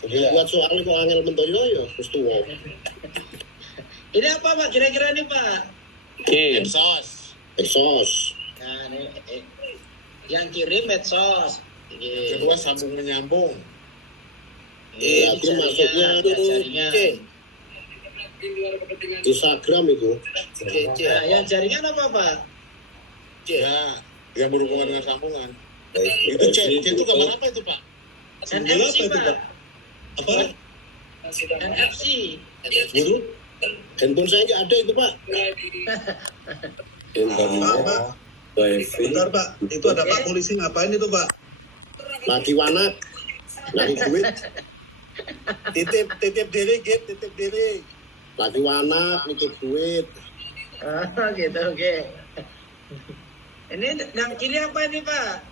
Jadi buat soalnya kok angel mentoyo ya, terus tuh. Ini apa Pak? Kira-kira ini Pak? Exhaust. Nah, ini, yang kiri medsos. Kedua sambung menyambung. Iya, itu maksudnya jaringan. Instagram itu. Nah, yang jaringan apa Pak? Ya, yang berhubungan dengan sambungan. Itu C itu gambar apa itu Pak? NFC Pak. Apa? NFC. Itu handphone saya nggak ada itu Pak. Pak. Bentar Pak, itu ada Pak polisi ngapain itu Pak? Lagi wanak, lagi duit, Titip diri, titip diri. lagi wanak, nitip duit. Oh gitu, oke. Ini yang kiri apa ini Pak?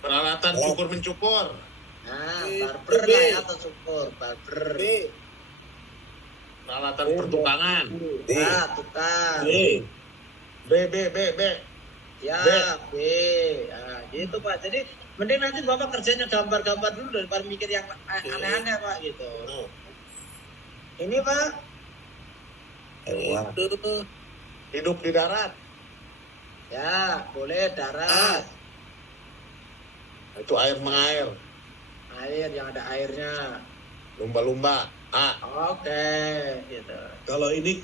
Peralatan cukur mencukur. Nah, barber lah ya, atau syukur, barber. Peralatan pertukangan. Nah, tukang. B. Ya, B. Nah, gitu Pak. Jadi mending nanti Bapak kerjanya gambar-gambar dulu daripada mikir yang aneh-aneh Pak gitu. Ini Pak. Hidup di darat. Ya, boleh darat. Itu air mengair. Air yang ada airnya. Lumba-lumba. A. Oke, gitu. Kalau ini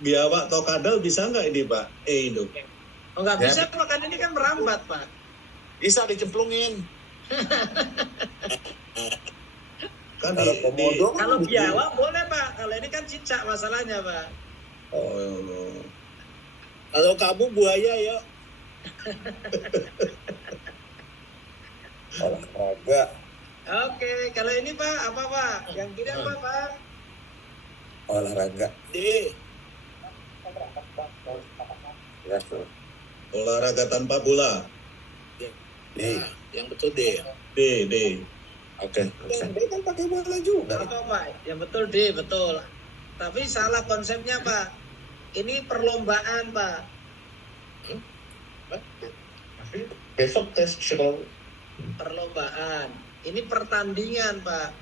biawak atau kadal bisa nggak ini Pak? Itu. Oh nggak Ya. bisa Pak, kan ini kan merambat Pak. Bisa dicemplungin. Kan Kalau biawak boleh Pak, kalau ini kan cicak masalahnya Pak. Oh. Kalau kamu buaya ya. Olahraga. Oke, kalau ini Pak, apa Pak? Yang kiri apa Pak? Olahraga. D. Ya, tuh. Olahraga tanpa bola. D. Yang betul D. D. Oke. D kan pakai bola juga. Apa Pak? Yang betul D, betul. Tapi salah konsepnya Pak. Ini perlombaan Pak. Besok tes psikologi. Perlombaan. Ini pertandingan Pak.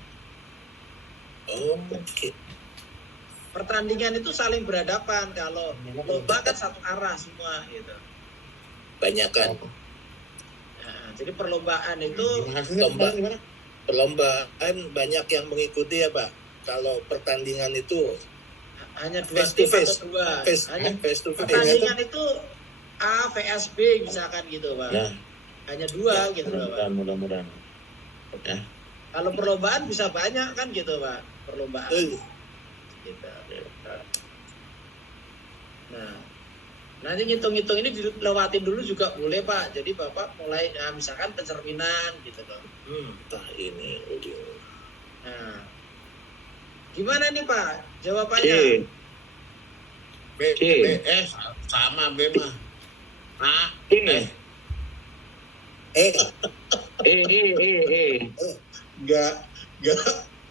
Oh, oke. Pertandingan itu saling berhadapan. Kalau lomba kan satu arah semua gitu. Banyakan. Nah, jadi perlombaan itu Perlombaan banyak yang mengikuti ya Pak. Kalau pertandingan itu hanya dua face to tim face. atau dua. Hanya Face to face. pertandingan itu A vs B misalkan gitu Pak. Nah. Hanya dua gitu loh Pak. Mudah-mudahan. Ya. Kalau perlombaan bisa banyak kan gitu Pak. Perlombaan. Gitu. Nah, nanti ngitung-ngitung ini dilewatin dulu juga boleh Pak. Jadi Bapak mulai misalkan pencerminan gitu loh. Entah ini. Nah, gimana nih Pak jawabannya? B. Sama B mah. A. Enggak.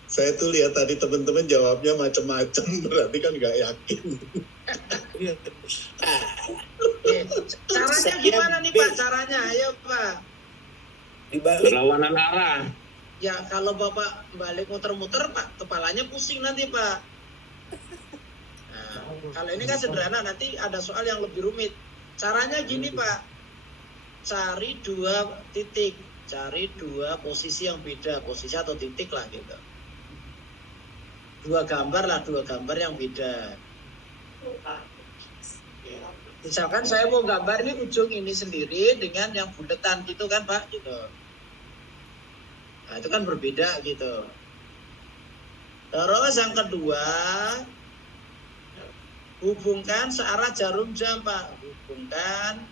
Saya tuh lihat tadi teman-teman jawabnya macam-macam, berarti kan nggak yakin. Caranya gimana nih Pak? Caranya, ayo Pak. Dibalik. Berlawanan arah. Ya kalau Bapak balik muter-muter Pak, kepalanya pusing nanti Pak. Nah, kalau ini kan sederhana, nanti ada soal yang lebih rumit. Caranya gini Pak, cari dua titik, cari dua posisi yang beda, posisi atau titik lah gitu. Dua gambar yang beda. Misalkan saya mau gambar ini ujung ini sendiri dengan yang buletan gitu kan Pak, gitu. Nah itu kan berbeda gitu. Terus yang kedua, hubungkan searah jarum jam Pak. Hubungkan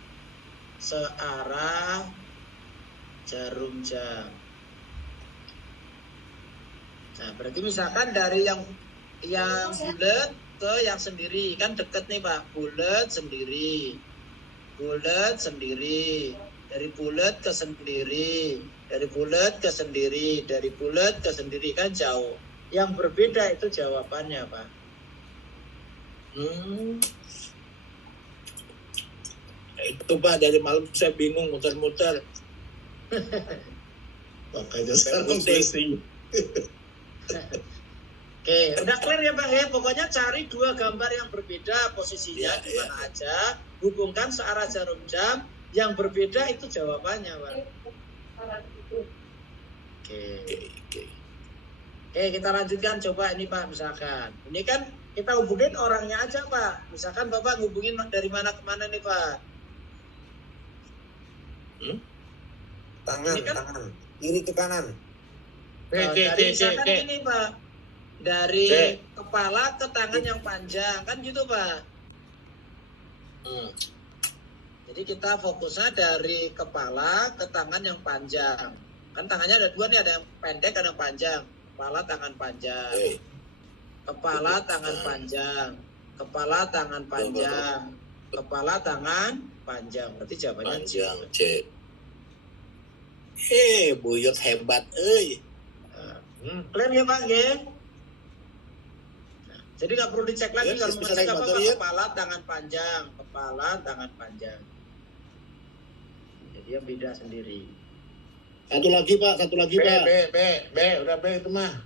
searah jarum jam. Nah berarti misalkan dari yang bulat ke yang sendiri, kan deket nih Pak. Bulat sendiri, dari bulat ke sendiri, dari bulat ke sendiri, dari bulat ke sendiri, kan jauh. Yang berbeda itu jawabannya Pak. Itu Pak, dari malam saya bingung muter-muter. Makanya sekarang pusing. Oke, udah clear ya Bang ya. Pokoknya cari dua gambar yang berbeda posisinya Ya, di mana aja, hubungkan searah jarum jam, yang berbeda itu jawabannya Bang. Oke. Oke, kita lanjutkan coba ini Pak misalkan. Ini kan kita hubungin orangnya aja Pak. Misalkan Bapak hubungin dari mana ke mana nih Pak? Tangan, Ini kan- tangan. Kiri ke kanan. Dari misalkan ini Pak, dari C. kepala ke tangan yang panjang kan gitu Pak. Jadi kita fokusnya dari kepala ke tangan yang panjang. Kan tangannya ada dua nih, ada yang pendek, ada yang panjang. Kepala, tangan panjang. Kepala, tangan panjang. Kepala, tangan panjang. Kepala, tangan panjang. Berarti jawabannya C. Panjang C. Buyut hebat, Clear ya Pak ya? Nah, jadi nggak perlu dicek lagi Ya, kalau bisa mengecek naik apa motor, Pak? ya. Kepala, tangan panjang. Kepala, tangan panjang. Jadi yang beda sendiri. Satu lagi Pak, Pak. B, udah B itu mah.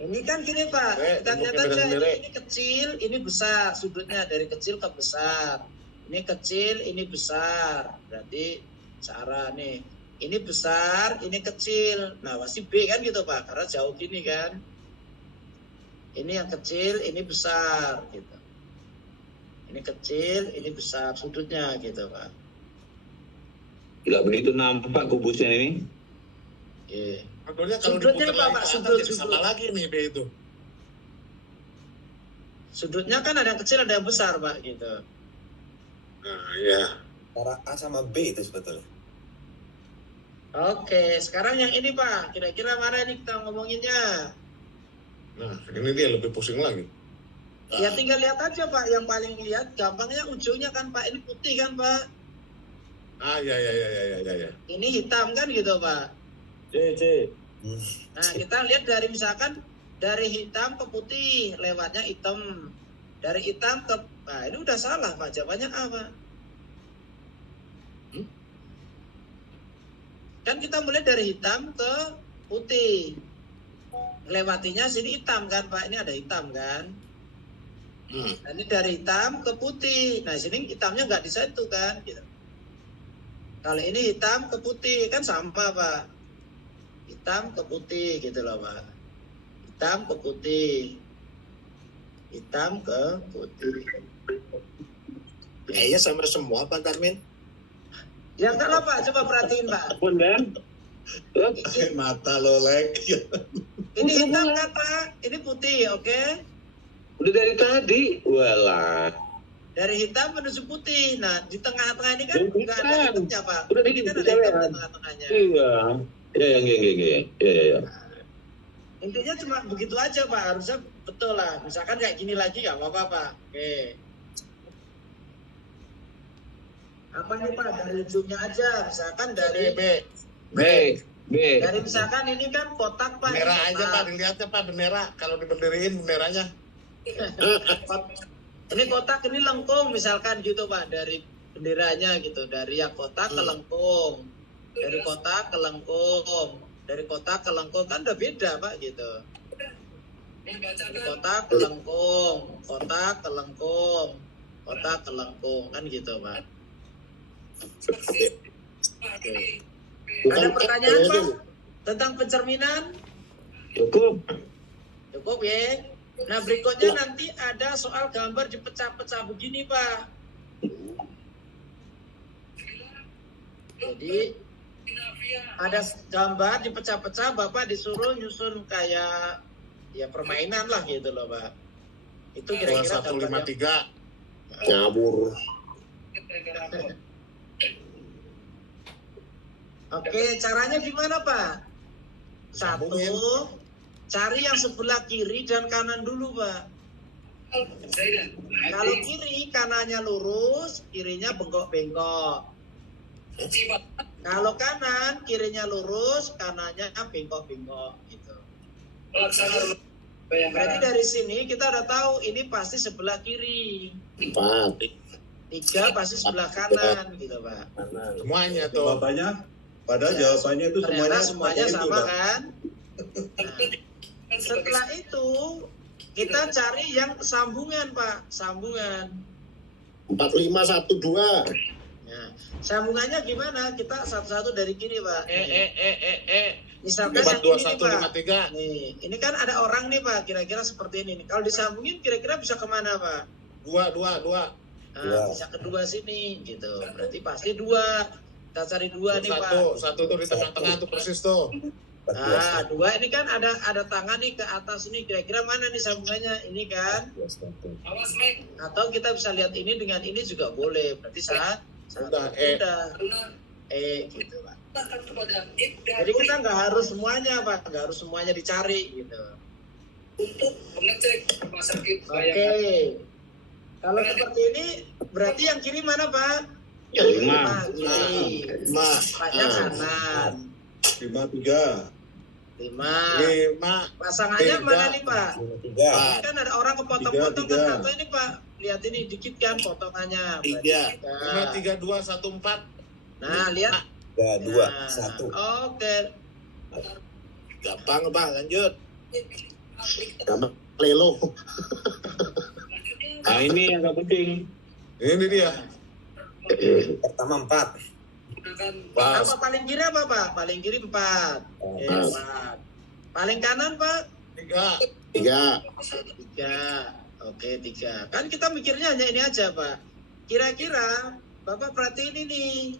Ini kan gini Pak, kita lihat bentuknya beda aja sendiri. ini kecil, ini besar, sudutnya dari kecil ke besar. Ini kecil, ini besar, berarti searah nih. Ini besar, ini kecil. Nah pasti B kan gitu Pak, karena jauh gini kan. Ini yang kecil, ini besar gitu. Ini kecil, ini besar, sudutnya gitu Pak. Tidak begitu nampak kubusnya ini. Iya. Sebetulnya kalau Sudutnya diputar apa, lagi Pak? ke atas Sudut, jadi sama sudut. lagi nih B itu. Sudutnya kan ada yang kecil, ada yang besar Pak gitu. Nah, iya. Antara A sama B itu sebetulnya. Oke, sekarang yang ini Pak, kira-kira mana nih kita ngomonginnya? Nah, ini dia lebih pusing lagi. Ya tinggal lihat aja Pak, yang paling lihat gampangnya ujungnya kan Pak, ini putih kan Pak, Ah, ya. ini hitam kan gitu Pak. C. Nah kita lihat dari misalkan dari hitam ke putih, lewatnya hitam, dari hitam ke, nah ini udah salah Pak, jawabannya A Pak. Kan kita mulai dari hitam ke putih, lewatinya sini hitam kan Pak, ini ada hitam kan. Nah, ini dari hitam ke putih. Nah, sini hitamnya nggak di situ kan, gitu. Kalau ini hitam ke putih kan sama Pak. Hitam ke putih gitu loh Pak. Hitam ke putih. Hitam ke putih. Kayaknya sama semua Pak Tarmin. Ya enggak lah Pak, coba perhatiin Pak. Pun kan? Mata lo lek. Ini hitam kan Pak, ini putih, oke? Udah dari tadi. Walah. Dari hitam menuju putih. Nah, di tengah-tengah ini kan Dari nggak ada hitam. hitamnya Pak. Udah Ini di kan ada hitam, hitam ya. di tengah-tengahnya. Iya. Iya. Intinya cuma begitu aja Pak, harusnya betul lah. Misalkan kayak gini lagi nggak apa-apa Pak. Oke. Apa nih Pak, dari ujungnya aja. Misalkan dari B. dari misalkan ini kan kotak Pak. Bendera ini aja kotak. Pak, dilihatnya Pak bendera. Kalau diberdiriin benderanya. Ini kotak, ini lengkung misalkan gitu Pak, dari benderanya gitu, dari yang kotak ke lengkung, dari kotak ke lengkung, dari kotak ke lengkung kan udah beda Pak gitu. Dari kotak ke lengkung, kotak ke lengkung, kotak ke lengkung kan gitu Pak. Oke. Ada pertanyaan Pak tentang pencerminan? Cukup. Cukup ya. Nah berikutnya nanti ada soal gambar dipecah-pecah begini Pak. Jadi ada gambar dipecah-pecah, Bapak disuruh nyusun kayak ya permainan lah gitu loh Pak. Itu kira-kira gambar yang... 153. Ngabur. Oke, caranya gimana Pak? Satu, cari yang sebelah kiri dan kanan dulu Pak. Kalau kiri, kanannya lurus, kirinya bengkok-bengkok. Kalau kanan, kirinya lurus, kanannya bengkok-bengkok gitu. Berarti dari sini kita udah tahu ini pasti sebelah kiri. 4. 3 pasti sebelah kanan gitu Pak. Semuanya tuh. Bapaknya Padahal Ya, jawabannya itu ternyata semuanya semuanya itu, sama Pak. kan. Nah, setelah itu kita cari yang sambungan Pak, sambungan. 4512. Nah, sambungannya gimana? Kita satu-satu dari kiri Pak. Misalkan yang 4, 2, ini nih 1, Pak. 5, 3. Nih, ini kan ada orang nih Pak, kira-kira seperti ini nih. Kalau disambungin kira-kira bisa kemana Pak? 2. Nah, Dua. bisa kedua sini gitu. Berarti pasti 2. Kita cari 2 nih Pak. Satu tuh di tengah-tengah tuh persis tuh. Nah, 2 ini kan ada tangan nih ke atas nih. Kira-kira mana nih sambungannya? Ini kan? Atau kita bisa lihat ini dengan ini juga boleh. Berarti satu. Udah, Gitu Pak. Jadi kita nggak harus semuanya Pak, nggak harus semuanya dicari gitu. Untuk mengecek rumah sakit Oke. Kalau seperti ini berarti yang kiri mana Pak? Lima. Kiri. Paknya kanan. 53. 5. 5. Pasangannya Tiga. mana nih Pak? 3. Ini kan ada orang kepotong-potong kan Tiga. atau ini Pak? Lihat ini dikit kan potongannya. Berarti 3. 5, 3, 2, 1, 4. Nah, lihat. 2, Nah, 1. Oke. Gampang Pak, lanjut. Gampang lelo. Nah ini yang gak penting. Ini dia. Pertama 4. Pas. Apa paling kiri apa Pak? Paling kiri 4. Oke, Pas. 4. Paling kanan Pak? 3. 3. 3. Oke, 3. Kan kita mikirnya hanya ini aja Pak. Kira-kira Bapak perhatiin ini.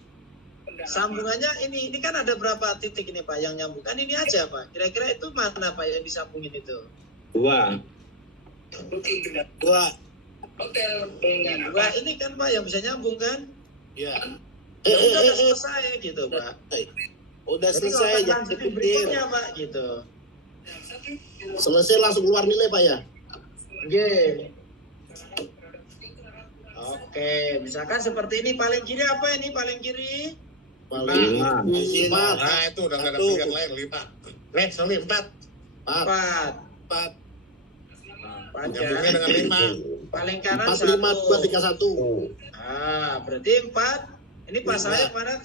Sambungannya ini kan ada berapa titik ini Pak yang nyambung? Kan ini aja Pak. Kira-kira itu mana Pak yang disambungin itu? 2. booking dengan 2. hotel Yang 2 ini kan Pak yang bisa nyambung kan? Ya. Ya udah selesai gitu Pak. Udah Jadi selesai, kalau jangan lanjutin dipikir. berikutnya Pak gitu. Selesai langsung keluar nilai Pak ya. Oke. Oke, misalkan seperti ini paling kiri apa ini paling kiri? Paling 5. 5. Nah itu udah nggak ada Satu. pilihan lain. 5. Sorry 4. 4. 4. Nyambungnya Panjang. dengan 5. Paling kanan 4, 5, 2, 3, 1. 1. Berarti 4. Ini pasalnya mana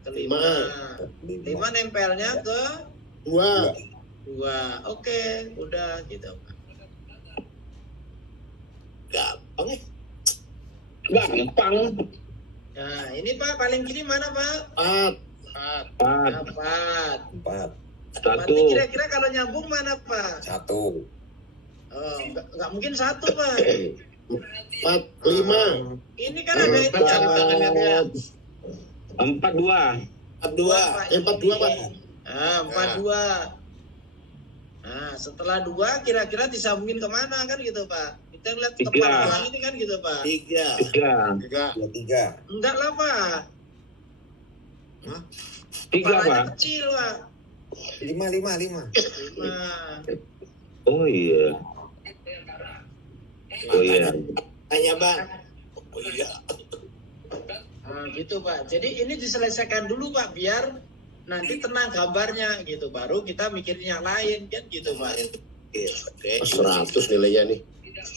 kelima. 5 nempelnya ke 2. 2. Oke, udah gitu. Gampang ya. Gampang. Nah, ini Pak paling kiri mana Pak? 4. 4. 4. 4. Berarti 1. kira-kira kalau nyambung mana Pak? 1. Oh, nggak mungkin 1 Pak. 4, 5. Ini kan ada itu Cari tangannya dia. 4, 2. 42. 42 Pak. 42. Nah, setelah 2 kira-kira disambungin kemana kan gitu Pak? Kita lihat Tiga. kepala orang ini kan gitu Pak. 3. 3. 3. 3. Enggak lah Pak. 3 Kepalanya Pak. kecil Pak. 5. 5. Oh iya. Oh iya. Tanya Bang. Oh iya. Nah, gitu Pak. Jadi ini diselesaikan dulu Pak biar nanti tenang gambarnya gitu. Baru kita mikirin yang lain kan gitu Pak. Oke. 100 nilainya nih.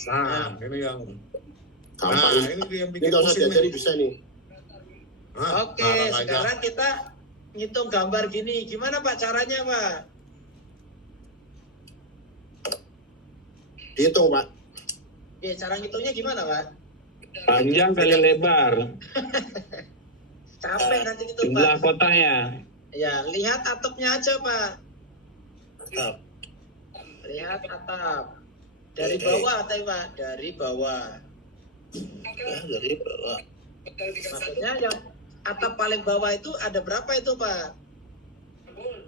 Nah ini yang. Gampang. Nah ini dia yang Ini bikin kalau saya pusing diajari nih. bisa nih. Nah, Oke, ngarang aja. sekarang kita ngitung gambar gini. Gimana Pak caranya Pak? Dihitung Pak. Oke, cara ngitungnya gimana Pak? Panjang kali lebar. Capek nanti gitu Jumlah Pak. kotaknya. Ya, lihat atapnya aja Pak. Mantap. Lihat atap. Dari bawah atau Pak? Dari bawah. Nah, dari bawah. Maksudnya yang atap paling bawah itu ada berapa itu Pak?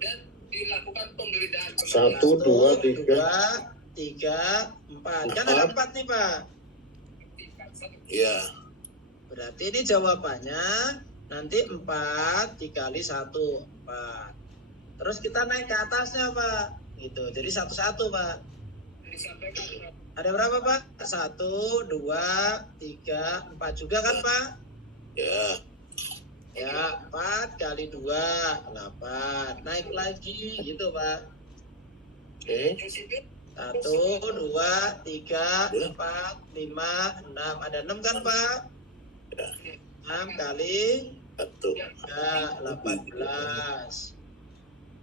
dan dilakukan penggeledahan 1, 2, 2, 3. 3, 4. Kan ada 4 nih Pak. Iya. Berarti ini jawabannya nanti 4 dikali 1, 4. Terus kita naik ke atasnya Pak. Gitu. Jadi 1-1 Pak. disampaikan Ada berapa Pak? 1, 2, 3, 4 juga kan Pak? Ya. Ya, 4 kali 2, 8. Naik lagi gitu Pak. Oke. 1, 2, 3, 4, 5, 6. Ada 6 kan Pak? Ya. 6 kali Satu. 3, 18.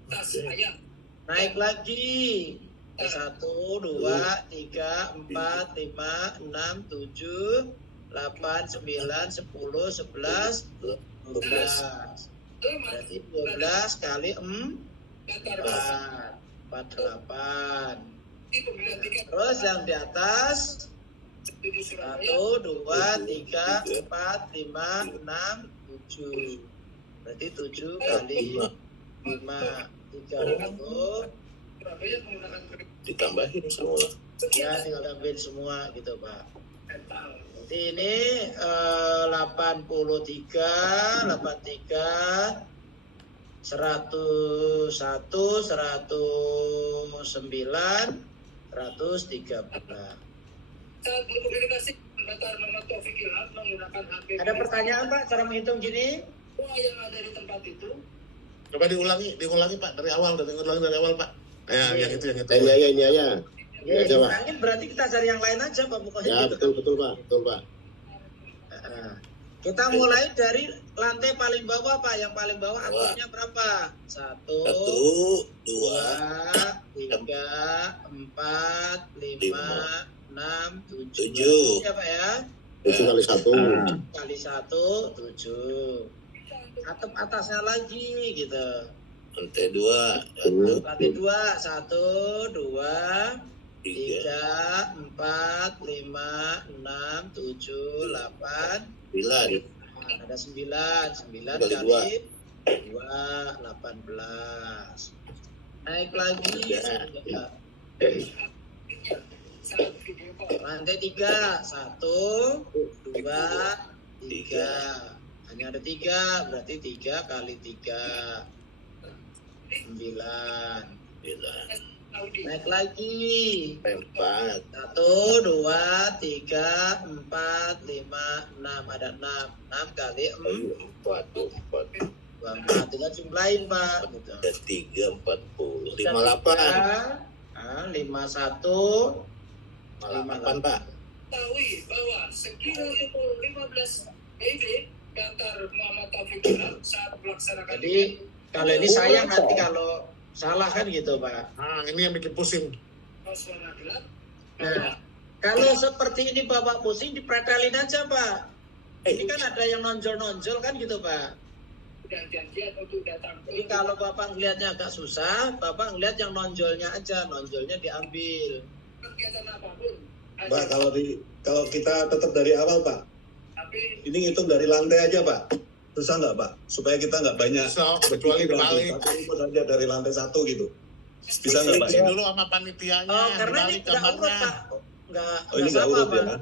Tas ayam. Naik lagi. 1, 2, 3, 4, 5, 6, 7, 8, 9, 10, 11, 12. Berarti 12 kali 4, 48. Terus yang di atas 1, 2, 3, 4, 5, 6, 7. Berarti 7 kali 5, 30. Ditambahin semua. Ya, tinggal tambahin semua gitu, Pak. Jadi ini 83, 101, 109, 113. Saat berkomunikasi antar nama Taufik Ilham menggunakan HP. Ada pertanyaan, Pak, cara menghitung gini? Semua yang ada di tempat itu Coba diulangi Pak dari awal Pak. Yang itu. Ini aja. Ya, Ya, coba. dikurangin berarti kita cari yang lain aja, Pak, pokoknya Ya, gitu. betul Pak. Nah, kita mulai dari lantai paling bawah, Pak. Yang paling bawah angkanya berapa? 1, 2, 3, 4, 5, 6, 7. Ya, Pak ya. 7 kali 1. Kali 1, 7. Atap atasnya lagi gitu. Lantai 2. Lantai 2, 1, 2, 3, 4, 5, 6, 7, 8. 9. Ada 9 Kali kali 2, 18. Naik lagi. Lantai 3, 1, 2, 3. Hanya ada 3, berarti 3 kali 3, 9. Naik lagi. 4. 1, 2, 3, 4, 5, 6. Ada 6. 6 kali 4. 4. Tinggal jumlahin, Pak. Gitu. Ada 3, 40. 58. 51. 58, Pak. ketahui bahwa sekira pukul 15 WIB kantor Muhammad Taufik Ilham saat melaksanakan Jadi kalau ini saya nanti kalau salah kan gitu, Pak. Ini yang bikin pusing. Roswana gelap. Nah, kalau seperti ini Bapak pusing, dipretelin aja, Pak. Ini kan ada yang nonjol-nonjol kan gitu, Pak. Dan janjian untuk datang. Jadi kalau Bapak ngelihatnya agak susah, Bapak ngelihat yang nonjolnya aja, nonjolnya diambil. Kegiatan apapun. Pak, kalau kita tetap dari awal, Pak. Tapi Ini ngitung dari lantai aja, Pak. Susah nggak, Pak? Supaya kita nggak banyak. Bisa, kecuali dibalik. Satu input aja dari lantai 1 gitu. Bisa nggak, Pak? Isi dulu sama panitianya. Oh, karena ini dibalik nggak urut, gambarnya. Pak. Nggak Oh, ini nggak sama, urut Pak. ya?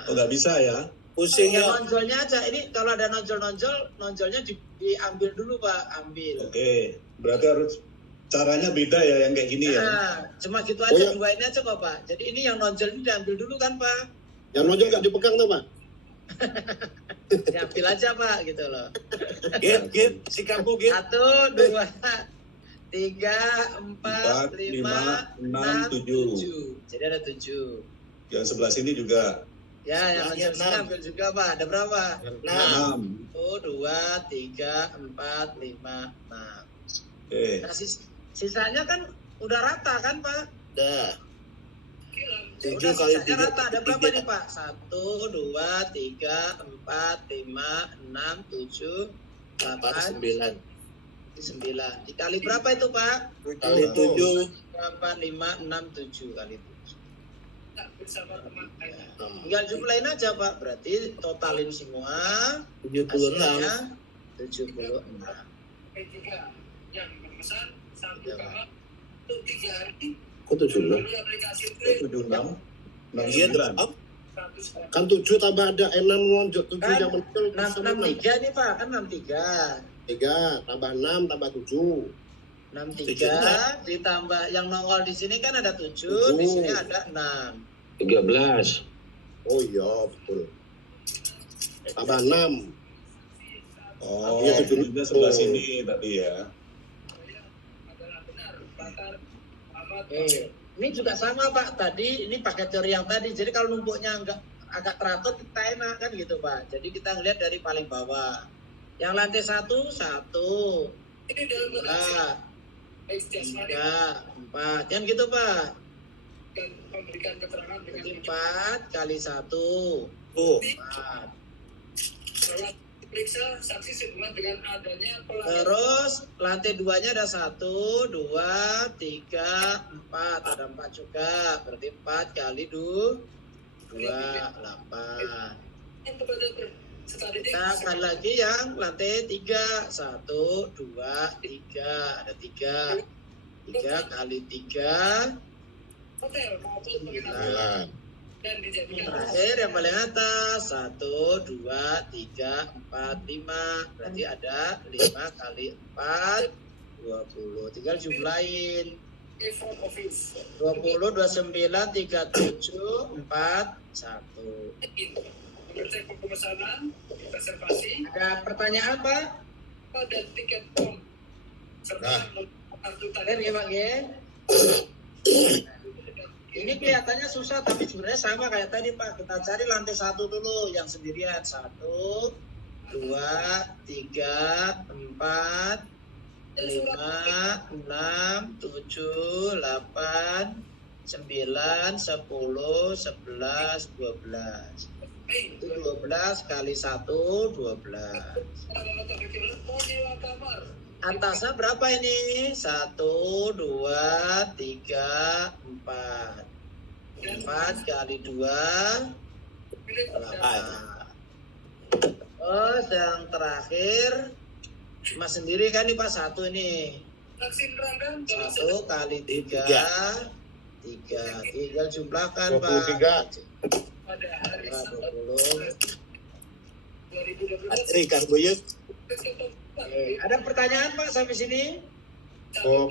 Oh, nggak bisa ya? Pusing Ya, ya. nonjolnya aja. Ini kalau ada nonjolnya diambil dulu, Pak. Ambil. Oke. Berarti harus caranya beda ya yang kayak gini ya? Nah, cuma gitu Oh, aja, ya. dua ini aja kok, Pak. Jadi ini yang nonjol ini diambil dulu kan, Pak. Yang nonjol nggak dipegang tuh Pak? Diambil aja, Pak, gitu loh. Git, si kamu Git. 1, 2, 3, 4, 5, 6, 7. 7. Jadi ada 7. Yang sebelah sini juga Ya, yang nonjol sini 6. ambil juga, Pak. Ada berapa? 6. 6. 1, 2, 3, 4, 5, 6. Oke. Nah, sisanya kan udah rata kan, Pak? Dah. Ya 7 udah, kali sisanya 3. rata. Ada berapa nih, Pak? 1, 2, 3, 4, 5, 6, 7, 8, 9. 9. Dikali berapa itu, Pak? Kali 7. 8, 5, 6, 7 kali 7. bersama teman lain. Tinggal jumlahin aja, Pak. Berarti totalin semua 76. hasilnya 76. P3 yang berpesan satu Ya, kamar untuk 3 hari. Kok 76? Melalui aplikasi Play 76. Iya, 69. tetap. 100 orang. Kan 7 tambah ada 6 nonjol 7 Kan yang menonjol 63 nih, Pak. Kan 63. 3 tambah 6 tambah 7. 63 ditambah yang nongol di sini kan ada 7, di sini ada 6. 13. Oh iya betul. Tambah 6. Oh, Iya, juga sebelah sini tadi ya. Adalah benar Bakar Ahmad Ini juga sama, Pak. Tadi ini pakai teori yang tadi. Jadi kalau numpuknya agak teratur kita enak kan gitu, Pak. Jadi kita ngelihat dari paling bawah. Yang lantai 1, 1. Ini dalam konteks 2, baik jasmani 3, 4. Kan gitu Pak. dan memberikan keterangan dengan Jadi 4 kali 1. Tuh. 4. bahwa diperiksa saksi sehubungan dengan adanya pelanggaran. Terus lantai 2-nya ada 1, 2, 3, 4. Ada 4 juga. Berarti 4 kali 2, 8. Kepada setelah ini Kita akan lagi yang lantai 3. 1, 2, 3. Ada 3. 3 kali 3. hotel maupun penginapan Nah, dan dijadikan Terakhir yang paling atas 1, 2, 3, 4, 5. Berarti ada 5 kali 4, 20. Tinggal jumlahin. front office. 20, 29, 37, 4, 1. Mengecek pemesanan, reservasi, Ada pertanyaan Pak? dan tiket pom serta kartu Kalian tanda. ya Pak ya? Ini kelihatannya susah tapi sebenarnya sama kayak tadi Pak. Kita cari lantai 1 dulu yang sendirian. 1, 2, 3, 4, 5, 6, 7, 8, 9, 10, 11, 12. Itu 12 kali 1, 12. Mau nyewa kamar. Atasnya berapa ini? 1, 2, 3, 4. 4 kali 2, 8. Terus yang terakhir, Mas sendiri kan nih Pak, 1 ini. Vaksin random dalam 1 kali 3, 3. Tinggal jumlahkan Pak. 23. pada hari Sabtu 20. 2012. Atri Buyut. Oke, ada pertanyaan Pak sampai sini? Oh.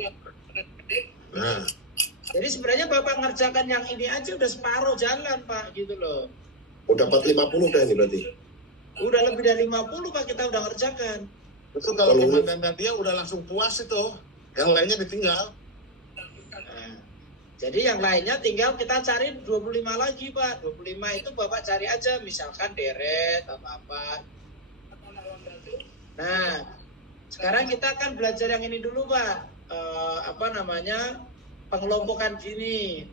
Nah, Jadi sebenarnya Bapak ngerjakan yang ini aja udah separuh jalan Pak, gitu loh. Udah 450 dah ini berarti. Udah lebih dari 50 Pak kita udah ngerjakan. itu kalau komandan dan dia udah langsung puas itu. Yang lainnya ditinggal. Nah, jadi yang lainnya tinggal kita cari 25 lagi Pak. 25 itu Bapak cari aja misalkan deret atau apa. Nah, sekarang kita akan belajar yang ini dulu Pak. Pengelompokan gini.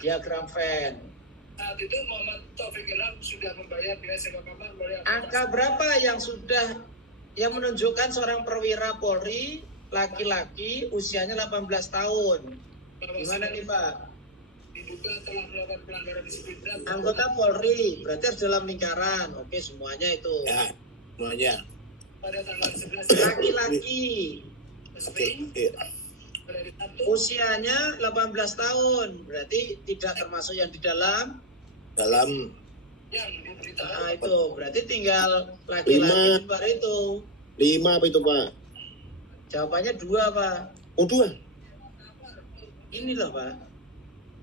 Diagram Venn. Saat itu Muhammad Taufik Ilham sudah membayar biaya sewa kamar oleh Angka berapa yang menunjukkan seorang perwira Polri laki-laki usianya 18 tahun? Gimana nih Pak? diduga telah melakukan pelanggaran disiplin berat Anggota Polri, berarti harus dalam lingkaran. Oke, semuanya itu. Ya, semuanya. pada tanggal 11 Laki-laki, Oke. pada hari Sabtu usianya 18 tahun. Berarti tidak termasuk yang di dalam. yang diberitahu Nah, itu berarti tinggal laki-laki baru itu. 5 apa itu Pak? Jawabannya 2 Pak. Oh 2. Ini loh Pak.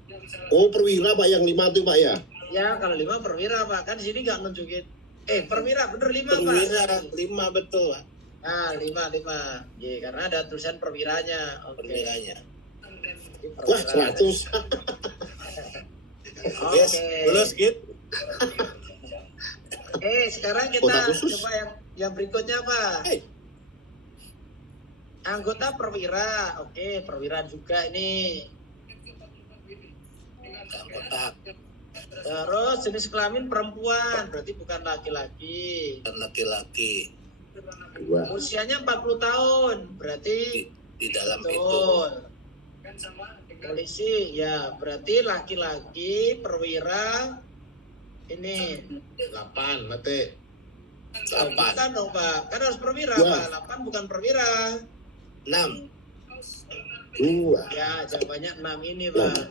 yang salah Oh perwira Pak yang 5 itu Pak ya? Ya kalau 5 perwira Pak. Kan di sini nggak nunjukin. Perwira bener 5 Pak. Perwira 5 betul, Pak. Nah 5. Ya, karena ada tulisan perwiranya. Oke. Perwiranya. dan Ini Wah perwira. 100. Yes, lulus gitu. Sekarang kita Kota khusus. coba yang berikutnya Pak. Hey. Anggota perwira. Oke, perwira juga ini. dengan Kotak Terus jenis kelamin perempuan, berarti bukan laki-laki. dan laki-laki 2. Usianya 40 tahun, berarti di dalam itu. betul. kan sama dengan Polisi, ya berarti laki-laki perwira ini. 8, mate. 8, Bukan dong Pak, kan harus perwira Wah. Pak. 8 bukan perwira. 6, 2. Ya jawabannya 6 ini Pak.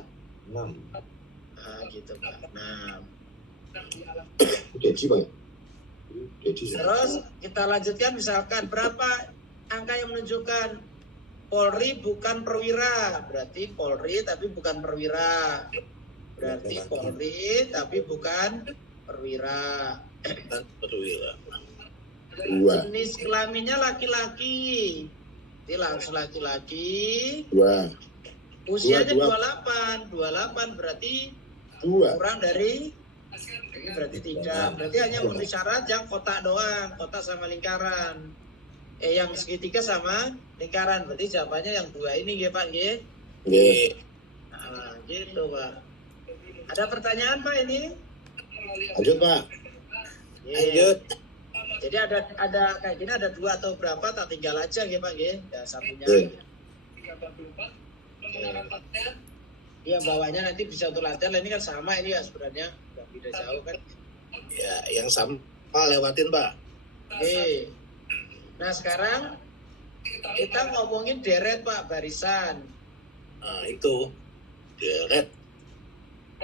6. Nah gitu Pak. 6. di alam Jadi Pak. Jadi Terus kita lanjutkan misalkan berapa angka yang menunjukkan Polri bukan perwira, berarti Polri tapi bukan perwira. Berarti Polri tapi bukan perwira. dan perwira. 2. Jenis kelaminnya laki-laki. Ini langsung laki-laki. 2. Usianya Dua. 28. 28 berarti 2. kurang dari Ini berarti tidak. Berarti hanya memenuhi syarat yang kotak doang, kotak sama lingkaran. Yang segitiga sama lingkaran. Berarti jawabannya yang dua ini ya Pak, ya. Nggih. Nah, gitu Pak. Ada pertanyaan Pak ini? Lanjut, Pak. Ye. Lanjut. Jadi ada kayak gini ada dua atau berapa tak tinggal aja ya Pak, ya. Ya satunya. Ye. 344 menggunakan pakaian Iya bawahnya nanti bisa untuk latihan. Ini kan sama ini ya sebenarnya nggak beda jauh kan. Ya, yang sama lewatin Pak. Oke. Nah sekarang kita ngomongin deret Pak, barisan. Nah, itu. Deret.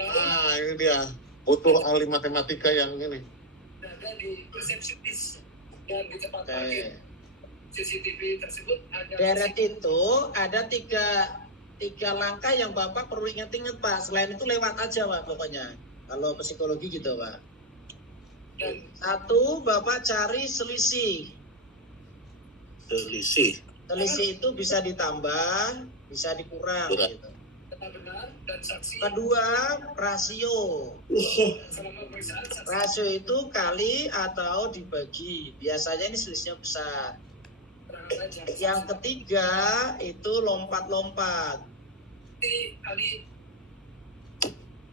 Nah, ini dia. Butuh ahli matematika yang ini. berada di resepsionis dan di tempat Oke. parkir CCTV tersebut hanya Deret itu ada tiga langkah yang Bapak perlu ingat-ingat Pak. Selain itu lewat aja Pak pokoknya. Kalau psikologi gitu Pak. dan Satu, Bapak cari selisih. Selisih. Selisih itu bisa ditambah, bisa dikurang Kurang. gitu. benar dan saksi Kedua, rasio. selama pemeriksaan saksi Rasio itu kali atau dibagi. Biasanya ini selisihnya besar. keterangan saja Yang ketiga itu lompat-lompat. kali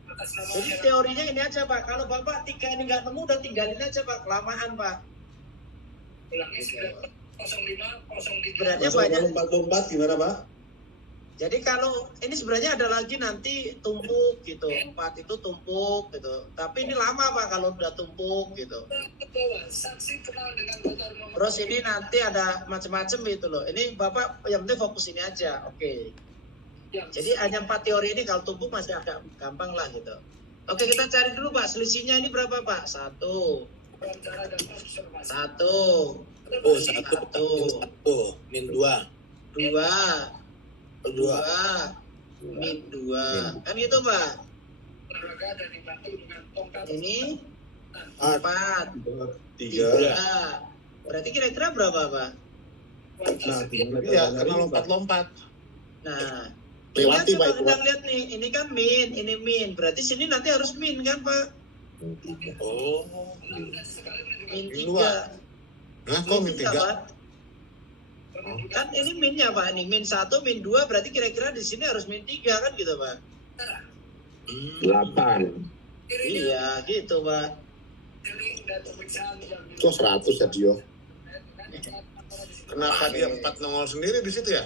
atas nama Jadi teorinya ini aja Pak. Kalau Bapak tiga ini nggak nemu, udah tinggalin aja Pak. Kelamaan Pak. ulangi 90503 Sebenarnya Masalah banyak. lompat-lompat gimana Pak? Jadi kalau ini sebenarnya ada lagi nanti tumpuk gitu. 4 itu tumpuk gitu. Tapi ini lama Pak kalau udah tumpuk gitu. bahwa saksi kenal dengan motor nomor Terus ini nanti ada macam-macam gitu loh. Ini Bapak yang penting fokus ini aja. Oke. yang Jadi hanya 4 teori ini kalau tumpuk masih agak gampang lah gitu. Oke kita cari dulu Pak. Selisihnya ini berapa Pak? 1. wawancara dan observasi 1. Oh, satu. Min 2. 2. 2. 2. Min 2. Kan gitu Pak. olahraga dan dibantu dengan tongkat Ini 4. 4. 3. 3. Berarti kira-kira berapa Pak? Nah, gimana Iya, caranya karena Pak? lompat-lompat. Nah, Lewati, ini Pak, aja itu, kita Pak. lihat nih, ini kan min, ini min. Berarti sini nanti harus min kan Pak? Oh. Min Min 3. Nah, kok min 3? Pak? Kan ini minnya Pak, ini min 1, min 2, berarti kira-kira di sini harus min 3 kan gitu Pak? 8. Iya, gitu Pak. Kok 100 tadi yo? Kenapa dia 4 nongol sendiri di situ ya?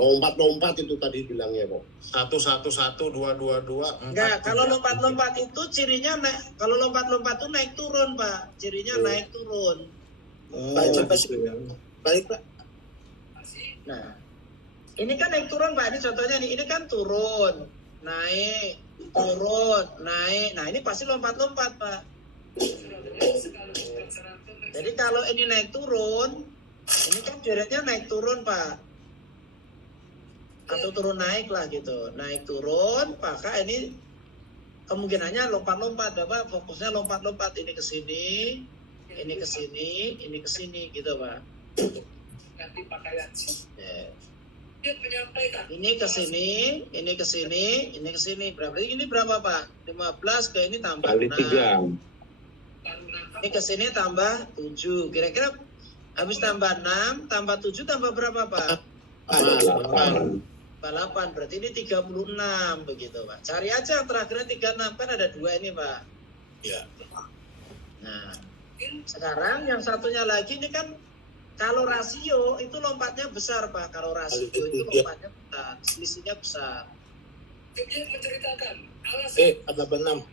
Lompat-lompat itu tadi bilangnya kok. 111 222 Enggak, kalau lompat-lompat itu cirinya naik, kalau lompat-lompat itu naik turun Pak. Cirinya naik turun. Oh, Pak, coba gitu ya. Balik Pak. Nah, ini kan naik turun Pak. Ini contohnya nih, ini kan turun, naik, turun, naik. Nah, ini pasti lompat-lompat Pak. Jadi kalau ini naik turun, ini kan deretnya naik turun Pak. Atau turun naik lah gitu. Naik turun, maka ini kemungkinannya lompat-lompat. Bapak fokusnya lompat-lompat. Ini ke sini, ini ke sini, ini ke sini gitu Pak. ganti pakaian Ya. dia menyampaikan Ini ke sini, ini ke sini, ini ke sini. Berarti ini berapa Pak? 15 ke ini tambah Kali 6. 3. Ini ke sini tambah 7. Kira-kira habis tambah 6, tambah 7 tambah berapa Pak? 8. 8. Berarti ini 36 begitu Pak. Cari aja yang terakhirnya 36 kan ada 2 ini Pak. Ya. Nah, sekarang yang satunya lagi ini kan kalau rasio itu lompatnya besar Pak. Kalau rasio itu lompatnya besar, selisihnya besar. dia menceritakan alasan Ada 6.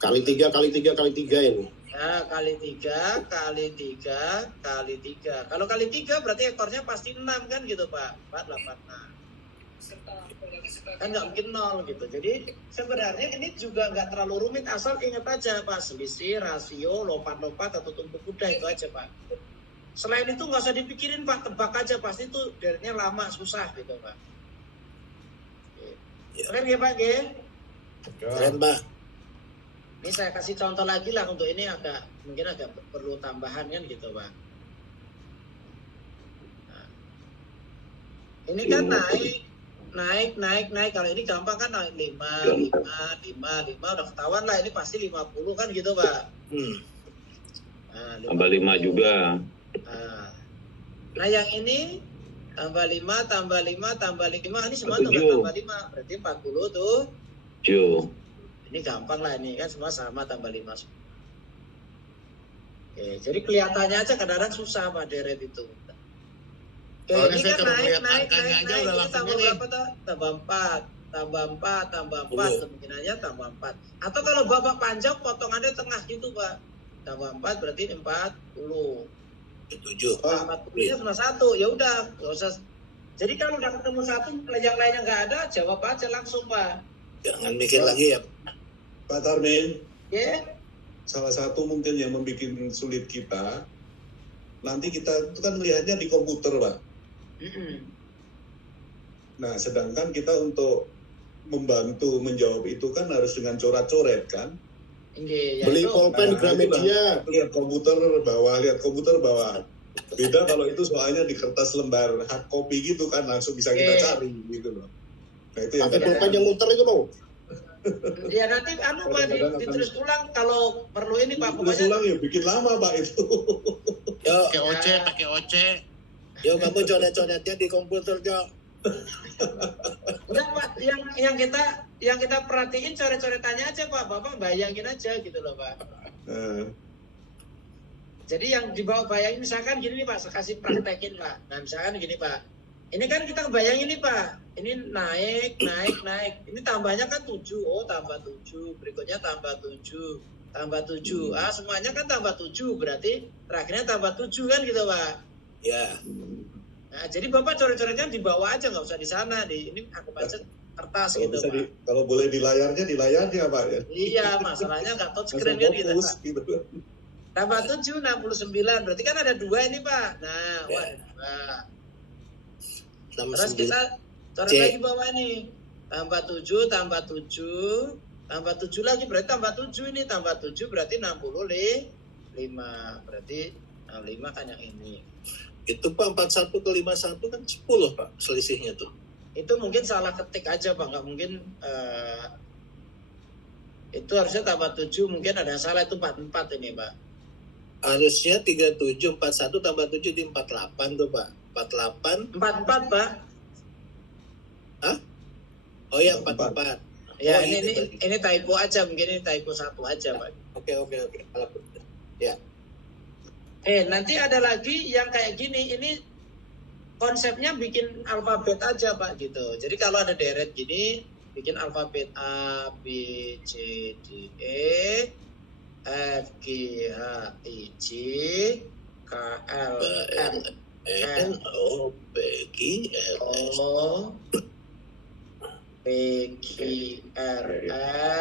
Kali 3 kali 3 kali 3 ini. Nah, kali 3, kali 3, kali 3. Kalau kali 3 berarti ekornya pasti 6 kan gitu Pak. 4, 8, 6. serta apalagi sebagai Kan nggak mungkin 0 gitu. Jadi sebenarnya ini juga nggak terlalu rumit. Asal ingat aja Pak. Selisih, rasio, lompat-lompat atau tumpuk kuda itu aja Pak. Selain itu nggak usah dipikirin Pak. Tebak aja. Pasti itu deretnya lama, susah gitu Pak. Keren ya Pak ya? Keren Pak. Ini saya kasih contoh lagi lah untuk ini mungkin agak perlu tambahan kan gitu Pak. Nah, ini kan naik naik. Kalau ini gampang kan naik 5 udah ketahuan lah ini pasti 50 kan gitu, Pak. Nah, Tambah 5 juga. Nah, yang ini tambah 5 ini semua 7. tambah 5 berarti 40 tuh. 7. Ini gampang lah, ini kan semua sama tambah 5. Oke, jadi kelihatannya aja kadang-kadang susah Pak deret itu. Oke, Soalnya ini saya kan kalau naik. lihat angkanya aja udah Ini langsung tambah ini. berapa tuh? Tambah 4. Kemungkinannya tambah 4. Atau kalau Bapak panjang potongannya tengah gitu Pak. Tambah 4 berarti 40. 7. 40-nya cuma 1. Ya udah, nggak usah. Jadi kalau udah ketemu 1, yang lainnya nggak ada, jawab aja langsung Pak. Jangan mikir lagi ya. Pak Tarmin, Ya. salah satu mungkin yang membuat sulit kita, nanti kita itu kan melihatnya di komputer, Pak. Nah, sedangkan kita untuk membantu menjawab itu kan harus dengan coret-coret kan. Ya Beli itu. pulpen Gramedia. Lihat komputer bawah. Beda kalau itu soalnya di kertas lembar hard copy gitu kan, langsung bisa kita Oke. cari gitu loh. Nah itu yang Pakai Ada. pulpen yang muter itu mau. Ya nanti Pak ditulis ulang kalau perlu ini Pak Terus pokoknya. ulang ya bikin lama Pak itu. Yo, Pakai OC. yo kamu coret-coretnya di komputer, Jo. Enggak Pak, yang kita perhatiin coret-coretannya aja Pak. Bapak bayangin aja gitu loh Pak. Nah, Jadi yang dibawa bayangin misalkan gini nih Pak, saya kasih praktekin Pak. Nah misalkan gini Pak, ini kan kita bayangin nih Pak, ini naik. Ini tambahnya kan 7, oh tambah 7, berikutnya tambah 7. Semuanya kan tambah 7, berarti terakhirnya tambah 7 kan gitu Pak. Ya. Nah jadi Bapak coret-coretnya di bawah aja, nggak usah di sana. Ini aku baca kertas kalau gitu bisa Pak. kalau boleh di layarnya Pak ya. Iya, masalahnya nggak touch screen Langsung kan gitu fokus Pak. gitu. Tambah 7, 69. Berarti kan ada 2 ini Pak. Nah, Ya. wah. 69. Terus kita coret Cek. lagi bawah nih. Tambah 7 lagi berarti tambah 7 ini. Tambah 7 berarti 65. Berarti 65 kan yang ini. Itu Pak 41 ke 51 kan 10 Pak selisihnya tuh. Itu mungkin salah ketik aja Pak. Nggak mungkin itu harusnya tambah 7. Mungkin ada yang salah itu 44 ini Pak. Harusnya 37, 41 tambah 7 di 48 tuh Pak. 48. 44 Pak. Oh ya 44. Ya Oh, ini typo aja. Mungkin ini typo 1 aja Pak. Oke. Ya. Nanti ada lagi yang kayak gini. Ini konsepnya bikin alfabet aja Pak gitu. Jadi kalau ada deret gini, bikin alfabet A, B, C, D, E, F, G, H, I, J, K, L, M, N, O, P, Q, R, S. O, P, Q, R,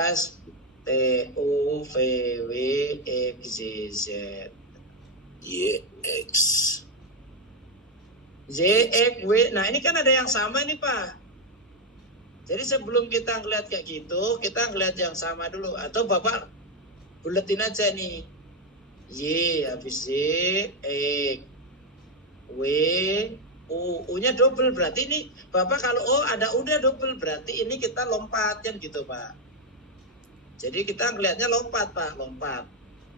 S, T, U, V, W, X, Y, Z. Y, X. Z, X, W. Nah ini kan ada yang sama nih Pak. Jadi sebelum kita ngeliat kayak gitu, kita ngeliat yang sama dulu. Atau Bapak buletin aja nih. Y, habis Z, X, W, U. U-nya double berarti ini Bapak kalau ada U-nya double berarti ini kita lompat kan gitu Pak. Jadi kita ngelihatnya lompat Pak, lompat.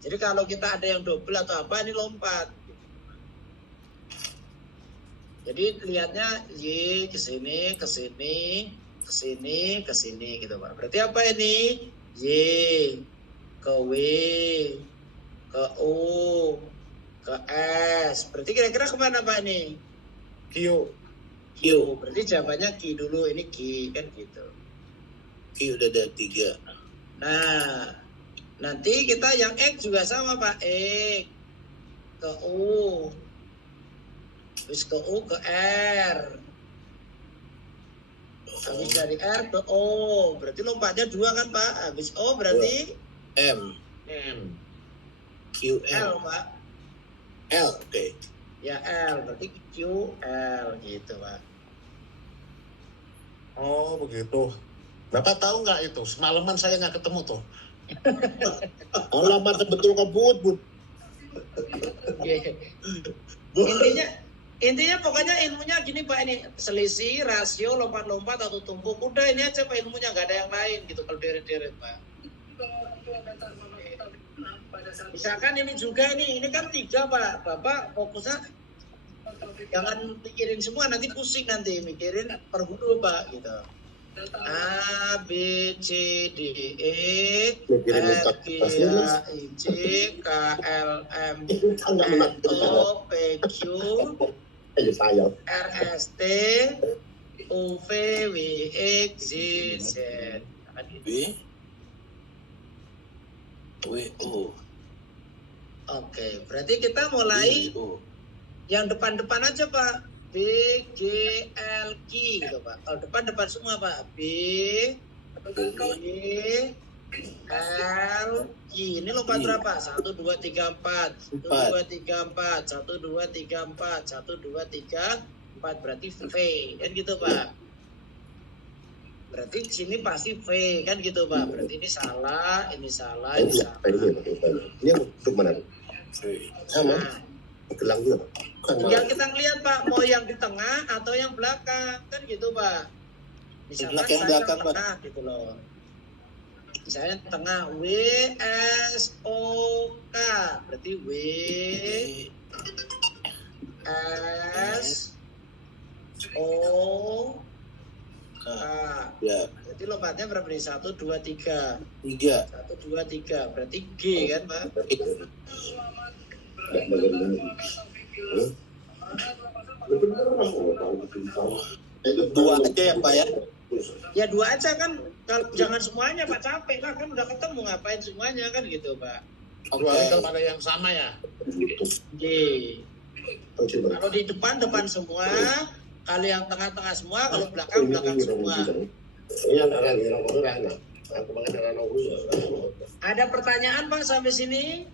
Jadi kalau kita ada yang double atau apa ini lompat. Jadi lihatnya Y ke sini gitu Pak. Berarti apa ini? Y ke W ke U ke S. Berarti kira-kira kemana Pak ini? Q. Q. Berarti jawabannya Q dulu. Ini Q kan gitu. Q udah ada 3. Nah, nanti kita yang X juga sama Pak. X ke U. Terus ke U ke R. Habis dari R ke O. Berarti lompatnya 2 kan Pak. Habis O berarti M. Q, L M. Pak. L, oke. Ya L. Berarti Q, L gitu Pak. Oh begitu. Bapak tahu nggak itu? Semalaman saya nggak ketemu tuh. Alamat betul kebut, Bud. Oke. Intinya pokoknya ilmunya gini Pak, ini selisih, rasio, lompat-lompat atau tumpuk. Udah ini aja Pak ilmunya, nggak ada yang lain gitu kalau deret-deret Pak. Misalkan ini juga ini kan 3 Pak. Bapak fokusnya jangan mikirin semua, nanti pusing nanti mikirin per huruf Pak gitu. A, B, C, D, E, F, G, H, I, J, K, L, M, N, O, P, Q, R, S, T, U, V, W, X, Y, Z. B, W, O. Oke, berarti kita mulai yang depan-depan aja Pak. B, G, L, Q gitu Pak. Kalau depan semua Pak. B, G, L, Q. Ini lompat berapa? 1, 2, 3, 4. 1, 2, 3, 4. 1, 2, 3, 4. 1, 2, 3, 4. Berarti V. Kan gitu Pak. Berarti sini pasti V. Kan gitu Pak. Berarti ini salah, ini salah, ini salah. Ini untuk mana? Sama. Nah, Gelang juga. tinggal kita lihat Pak, mau yang di tengah atau yang belakang, kan gitu Pak. Misalkan Yang belakang, Pak. tengah gitu loh. Misalnya tengah W S O K, berarti W S O K. Ya, Berarti lompatnya berapa nih? 1, 2, 3. 3. 1, 2, 3. Berarti G kan Pak? Dua aja ya Pak ya. Ya 2 aja kan, kalau jangan semuanya Pak, capek lah kan udah ketemu, ngapain semuanya kan gitu Pak. Kecuali kalau ada yang sama ya. G. Kalau di depan semua, kalau yang tengah-tengah semua, kalau belakang semua. Ada pertanyaan Pak sampai sini?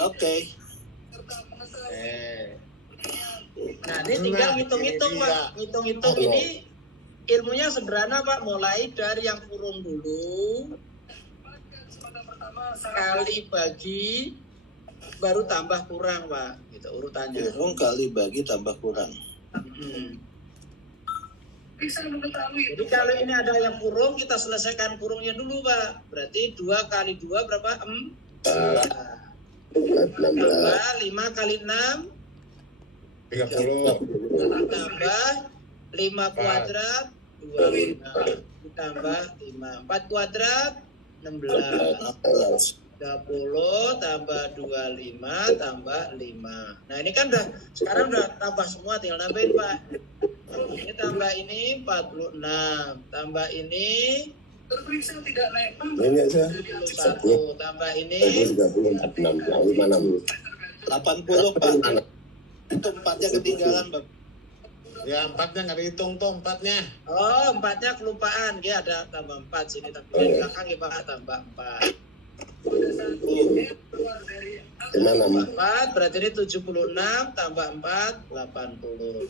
Oke. Nah ini tinggal ngitung-ngitung Pak. Ngitung-ngitung ini ilmunya sederhana Pak. Mulai dari yang kurung dulu, kali bagi, baru tambah kurang Pak. Gitu urutannya. Kurung kali bagi tambah kurang. Jadi kalau ini ada yang kurung, kita selesaikan kurungnya dulu Pak. Berarti 2 kali 2 berapa? 4. Tambah 5 kali 6 30. tambah 5 kuadrat 25 tambah 5. 4 kuadrat 16. 30 tambah 25 tambah 5. Nah ini kan sekarang udah tambah semua, tinggal nambahin Pak. Ini tambah ini 46, tambah ini Terperiksa tidak naik 1, tambah ini 80 Pak. Itu 4-nya ketinggalan Pak. Ya 4-nya nggak dihitung tuh 4-nya. Oh 4-nya kelupaan, dia ada tambah 4 sini, tapi di belakang ya Pak tambah 4. 4 berarti ini 76 tambah 4 80.